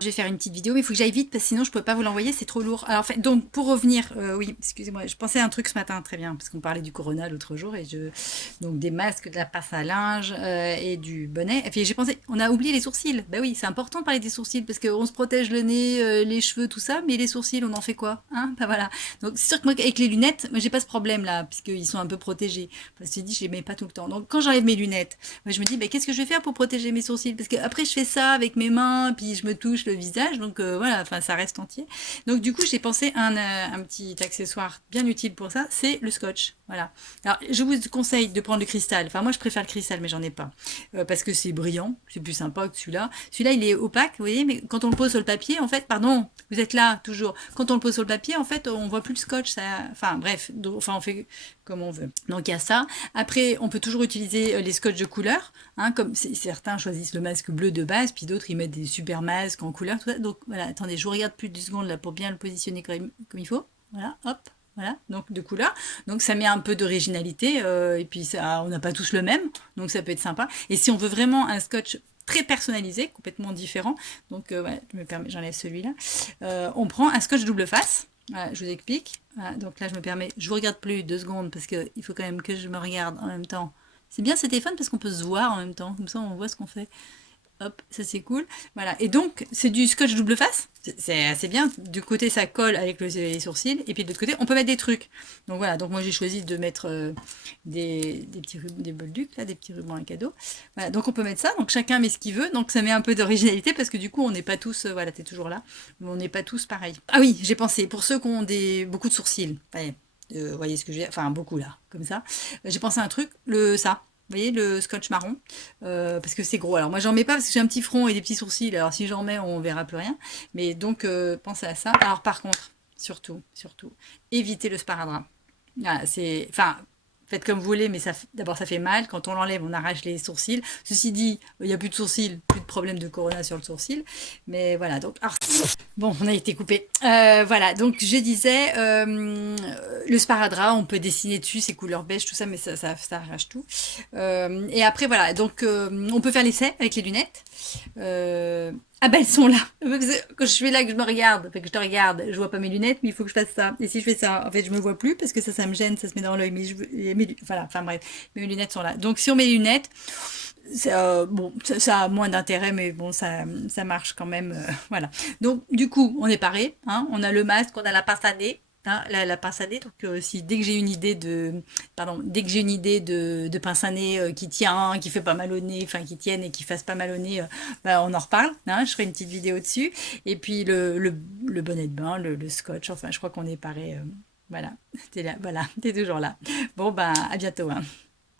Je vais faire une petite vidéo, mais il faut que j'aille vite parce que sinon je ne peux pas vous l'envoyer, c'est trop lourd. Alors, en fait, donc pour revenir, oui, excusez-moi, je pensais à un truc ce matin, très bien, parce qu'on parlait du corona l'autre jour, donc des masques, de la passe à linge et du bonnet. Et puis j'ai pensé, on a oublié les sourcils. Ben oui, c'est important de parler des sourcils parce qu'on se protège le nez, les cheveux, tout ça, mais les sourcils, on en fait quoi, hein? Ben voilà. Donc c'est sûr que moi, avec les lunettes, moi j'ai pas ce problème là, puisqu'ils sont un peu protégés. Parce que je dis, je les mets pas tout le temps. Donc quand j'enlève mes lunettes, moi, je me dis, ben, qu'est-ce que je vais faire pour protéger mes sourcils? Parce que après je fais ça avec mes mains, puis je me touche le visage, donc voilà, enfin ça reste entier. Donc du coup j'ai pensé à un petit accessoire bien utile pour ça, c'est le scotch. Voilà. Alors je vous conseille de prendre le cristal. Enfin moi je préfère le cristal, mais j'en ai pas parce que c'est brillant, c'est plus sympa que celui-là. Celui-là il est opaque, vous voyez, mais quand on le pose sur le papier, en fait, pardon, vous êtes là toujours. Quand on le pose sur le papier, en fait, on voit plus le scotch. Ça, enfin bref, enfin on fait comme on veut. Donc il y a ça. Après, on peut toujours utiliser les scotch de couleur, hein, comme certains choisissent le masque bleu de base, puis d'autres ils mettent des super masques en couleur, tout ça. Donc voilà, attendez, je vous regarde plus de secondes là pour bien le positionner comme il faut. Voilà, hop. Voilà, donc de couleur. Donc ça met un peu d'originalité et puis ça, on n'a pas tous le même, donc ça peut être sympa. Et si on veut vraiment un scotch très personnalisé, complètement différent, donc ouais, j'enlève celui-là. On prend un scotch double face. Voilà, je vous explique. Voilà, donc là, je me permets, je vous regarde plus 2 secondes parce qu'il faut quand même que je me regarde en même temps. C'est bien ce téléphone parce qu'on peut se voir en même temps, comme ça on voit ce qu'on fait. Hop, ça c'est cool. Voilà. Et donc, c'est du scotch double face. C'est assez bien. Du côté, ça colle avec les sourcils. Et puis de l'autre côté, on peut mettre des trucs. Donc voilà. Donc moi, j'ai choisi de mettre des petits des bolducs, là, des petits rubans à cadeau. Voilà. Donc on peut mettre ça. Donc chacun met ce qu'il veut. Donc ça met un peu d'originalité parce que du coup, on n'est pas tous. Voilà, t'es toujours là. Mais on n'est pas tous pareils. Ah oui, j'ai pensé. Pour ceux qui ont beaucoup de sourcils. Ouais, vous voyez ce que je veux dire. Enfin, beaucoup là. Comme ça. J'ai pensé à un truc. Ça. Vous voyez le scotch marron parce que c'est gros. Alors moi j'en mets pas parce que j'ai un petit front et des petits sourcils. Alors si j'en mets on verra plus rien. Mais donc pensez à ça. Alors par contre, surtout, évitez le sparadrap. Voilà, enfin, faites comme vous voulez, mais d'abord ça fait mal. Quand on l'enlève, on arrache les sourcils. Ceci dit, il n'y a plus de sourcils, plus de problème de corona sur le sourcil. Mais voilà, donc... Alors, bon, on a été coupé. Voilà, donc je disais, le sparadrap, on peut dessiner dessus, c'est couleur beige, tout ça, mais ça arrache tout. Et après, voilà, donc on peut faire l'essai avec les lunettes. Ah ben elles sont là. Quand je suis là que je me regarde, que je te regarde, je vois pas mes lunettes, mais il faut que je fasse ça. Et si je fais ça, en fait, je me vois plus parce que ça me gêne, ça se met dans l'œil. Mais voilà, enfin bref, mes lunettes sont là. Donc si on met les lunettes, bon, ça a moins d'intérêt, mais bon, ça marche quand même. Voilà. Donc du coup, on est paré. Hein, on a le masque, on a la pince à nez. Hein, la pince à nez, donc si dès que j'ai une idée de pince à nez qui tient, qui fait pas mal au nez, enfin qui tienne et qui fasse pas mal au nez, bah, on en reparle. Hein, je ferai une petite vidéo dessus. Et puis le bonnet de bain, le scotch, enfin je crois qu'on est paré. Voilà, t'es là, voilà, t'es toujours là. Bon ben à bientôt. Hein.